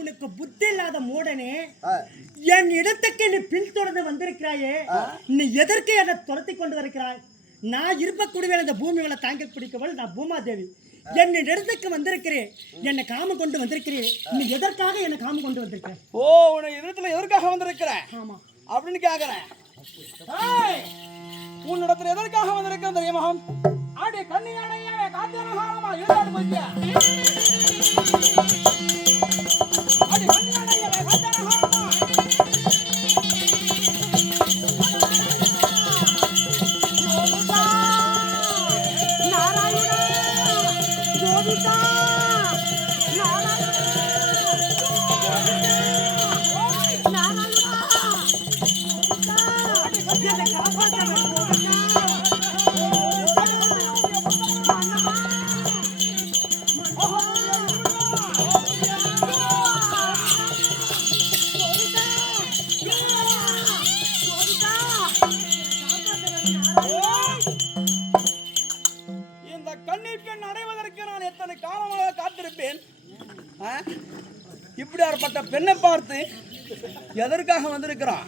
உனக்கு புத்தி இல்லாத மூடனே, என் இடத்துக்கு நீ பின்தொடர்ந்து வந்திருக்கிறாயே, நீ எதற்கு என்னை துரத்தி கொண்டு வருகிறாய்? நான் இருக்கக்கூடிய இந்த பூமியில தாங்க பிடிக்கவள் நான் பூமாதேவி. என் இடத்துக்கு வந்திருக்கிறேன், என்னை காம கொண்டு வந்திருக்கிறேன். நீ எதற்காக என்னை காம கொண்டு வந்திருக்கிறேன்? ஓ, உன்னை இடத்துல எதற்காக வந்திருக்கிறேன்? ஆமா அப்படின்னு கேக்குறேன். உன்னிடத்துல எதற்காக வந்திருக்கிறேன் தெரியுமா? ஆடி கண்ணியானையே காத்திரகாரமா இருந்தாடு போய்யா. ஆடி கண்ணியானையே காத்திரகாரமா. ஜோதிதா நாராயண ஜோதிதா நாராயண இந்த கண்ணீர் பெண் அடைவதற்கு நான் எத்தனை காலமாக காத்திருப்பேன். இப்படியாற்பட்ட பெண்ணை பார்த்து எதற்காக வந்திருக்கிறான்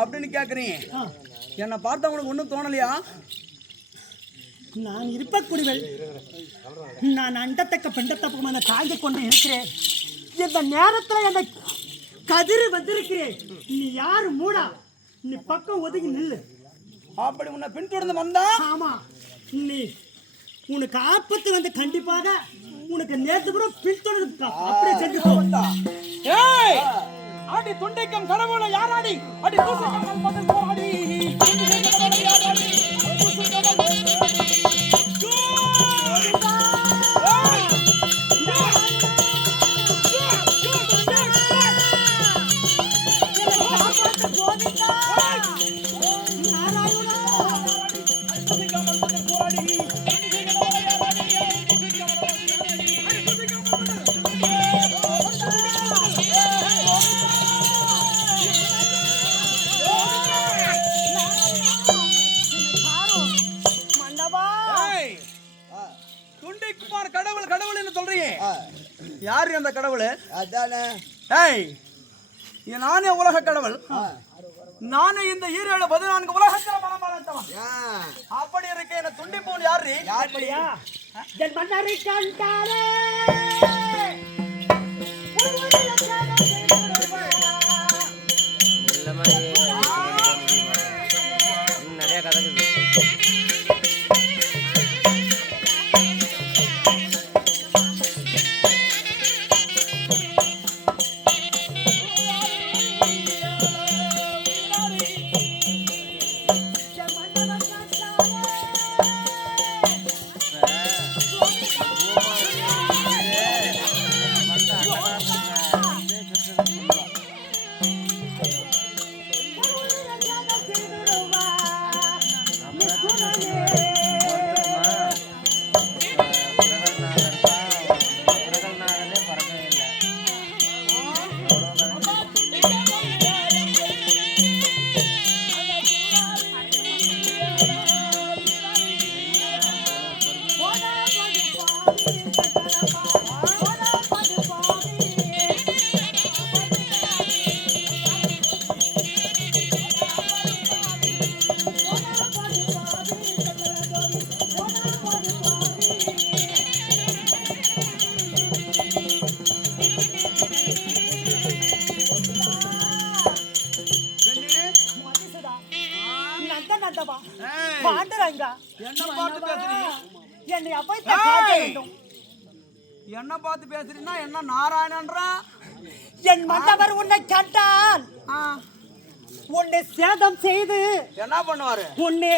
அப்படின்னு கேக்குறீங்க. என்னை பார்த்தா உனக்கு ஒன்றும் தோணலையா? நான் இருப்பக்கூடியவள், நான் அண்டத்தக்க பெண்டத்தப்பமான தாங்கிக் கொண்டு இருக்கிறேன். இந்த நேரத்தில் என்னை கதிரு வந்திருக்கிறேன். நீ யாரு மூடா? நீ பக்கம் ஒதுங்கி நில்லு. அப்படி உன்னை பின்தொடர்ந்து வந்தா? ஆமா, நீ உனக்கு ஆபத்து வந்து கண்டிப்பாக உனக்கு நேற்று கூட பின்தொடர்ந்து அப்படியே சென்று போவா. ஏய், ஆடி துண்டைக்கம் கடவுளை யாராடி? அடி தூசக்கம் பதில் போராடி. கடவுள் கடவுள் என்ன சொல்றீங்க? யாரு அந்த கடவுள்? அதானே. ஏய், நானே உலக கடவுள். நானே இந்த 7-14 உலகத்துல மனம் வளர்த்தவன். அப்படி இருக்க என்ன துண்டி போல் யாரு? யாருயா? என் மன்னரை கண்டாரே நிறைய கதை. என்ன பார்த்து பேசுறீன்னா என்ன நாராயணன்றா? என் மன்னவர் உன்னை கண்டால் உன்னை சேதம் செய்து என்ன பண்ணுவாரு? உன்னை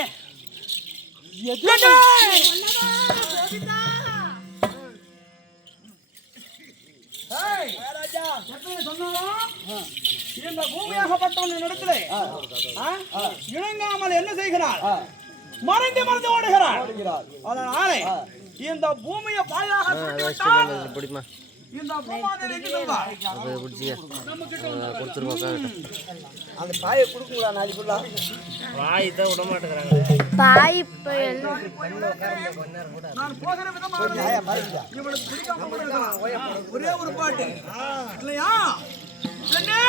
இந்த பூமியாகப்பட்டவன் இடத்துல இணங்காமல் என்ன செய்கிறார்? மறைந்து மறைந்து ஓடுகிறார். அதனாலே இந்த பூமியை பாயாக சுட்டிவிட்டால் பிடிமா இந்த பூமாதேவி எங்க செல்வா? அதை பிடிச்சிக்க கொடுத்துருவோம். அந்த பாயை கொடுக்குங்களா நாளைக்குள்ள? வாய் தான் விட மாட்டேங்கிறாங்க. நான் போகிற விதமாக இவளுக்கு பிடிக்காம கூட இருக்கலாம். ஒரே ஒரு பாட்டு இல்லையா? சென்னை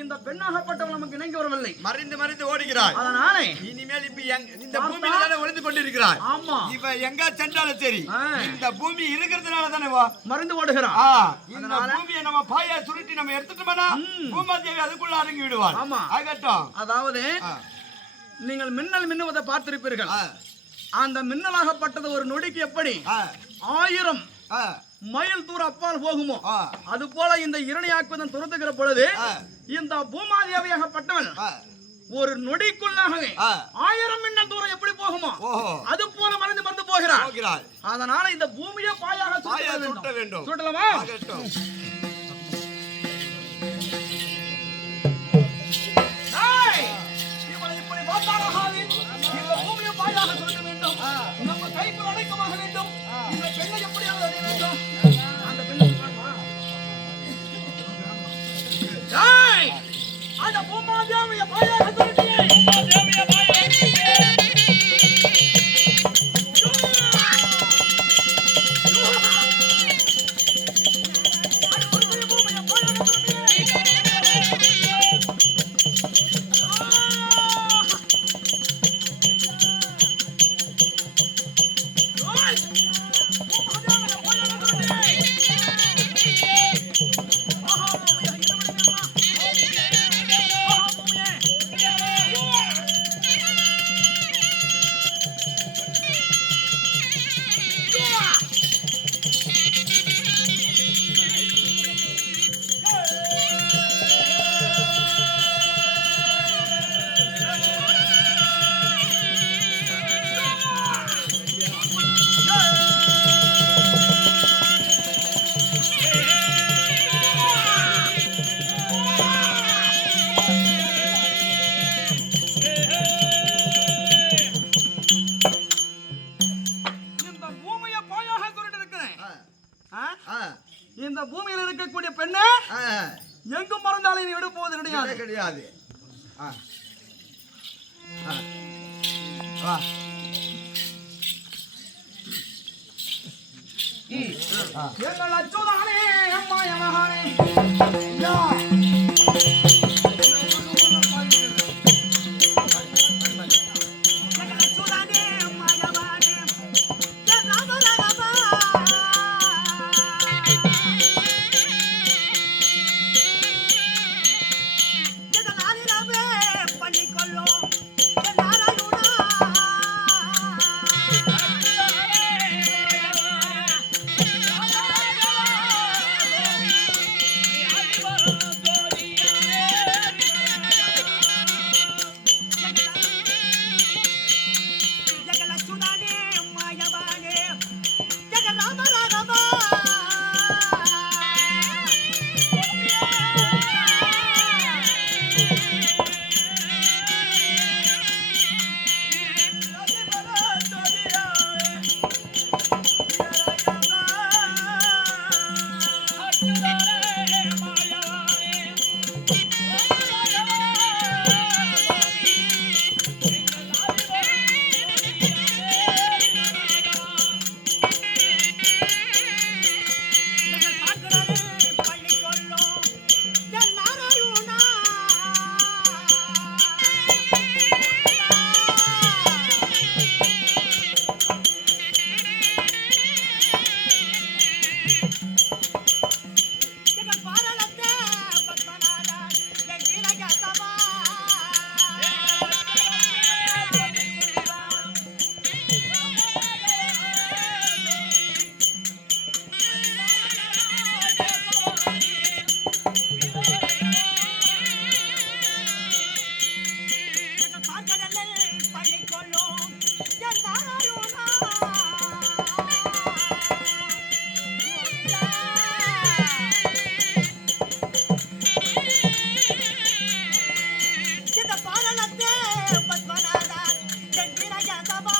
இந்த பெண்ணாகப்பட்டவள் நமக்கு இணங்கி வரவில்லை. மறைந்து மறைந்து ஓடுகிறாய். அதனாலே இனிமேல் இப்ப இந்த பூமியில தானே ஒளிந்து கொண்டிருக்கிறாய். ஆமா, இப்ப எங்க சென்றாலும் சரி இந்த பூமி இருக்கிறதுனால தானே மறைந்து ஓடுகிறான். இந்த பூமியை நம்ம பாயா சுருட்டி நம்ம எடுத்துட்டோம்னா பூமாதேவி அதுக்குள்ள அடங்கி விடுவாள். ஆமா, ஆகட்டும். அதாவது நீங்கள் மின்னல் மின்னுவதை பார்த்திருப்பீர்கள். அந்த மின்னலாகப்பட்டது ஒரு நொடிக்கு எப்படி 1000 மைல் தூரம் அப்பால் போகுமோ அது போல இந்த இரணியாக்குவதன் துரத்துகிற பொழுது இந்த பூமாதேவியாகப்பட்டவன் ஒரு நொடிக்குள்ளாகவே 1000 மின்னல் தூரம் எப்படி போகுமோ அது போல மறைந்து மறந்து போகிறார். அதனால இந்த பூமியை பாயாக சுட்ட வேண்டும். சுட்டலாமா? இப்படி பார்த்தாலாகாது. இந்த பூமியை பாயாக சுட்ட வேண்டும். நம்ம கைக்குள் அடைக்கமாக வேண்டும். இந்த பெண்ணை எப்படியாவது அடைய வேண்டும். அந்த பெண்ணை அந்த பூமாதேவியை பாயாக சுட்டியே. பூமாதேவியை பாயாக சுட்டியே. இந்த பூமியில் இருக்கக்கூடிய பெண்ணு எங்கும் மறந்தாலும் நீ விட போவது கிடையாது. எங்கள் அச்சுதானே அம்மா யமஹானே விஸ்வநாதா செந்திரய சபா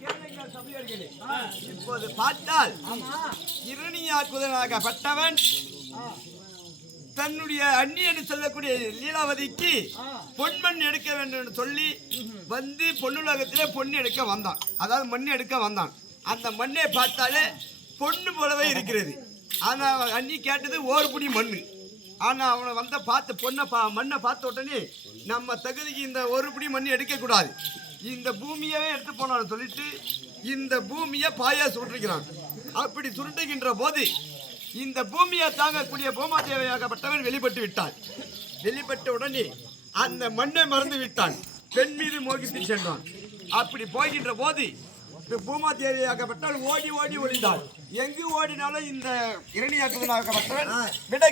கேளுங்கள் சபையோர்களே. இப்போது பார்த்தால் இரணியாக்குதனாகப்பட்டவன் தன்னுடைய அண்ணி என்று சொல்லக்கூடிய லீலாவதிக்கு பொன்மண் எடுக்க வேண்டும் என்று சொல்லி வந்து பொன்னுலகத்திலே பொண்ணு எடுக்க வந்தான். அதாவது மண் எடுக்க வந்தான். அந்த மண்ணை பார்த்தாலே பொண்ணு போலவே இருக்கிறது. ஆனா அவன் அண்ணி கேட்டது ஒரு புடி மண்ணு. ஆனா அவனை வந்த பார்த்து மண்ணை பார்த்த உடனே நம்ம தகுதிக்கு இந்த ஒரு புடி மண் எடுக்க கூடாது, இந்த பூமியவே எடுத்து போனான்னு சொல்லிட்டு இந்த பூமியை பாயா சுருட்டுகிறான். அப்படி சுருட்டுகின்ற போது இந்த பூமியை தாங்கக்கூடிய பூமாதேவியாகப்பட்டவன் வெளிப்பட்டு விட்டான். வெளிப்பட்ட உடனே அந்த மண்ணை மறந்து விட்டான், பெண் மீது மோகித்து சென்றான். அப்படி போகின்ற போது பூமாதேவியாகப்பட்டவள் ஓடி ஓடி ஒளிந்தாள். எங்கு ஓடினாலும் இந்த இரணியாக்குதனாகப்பட்டவன் விட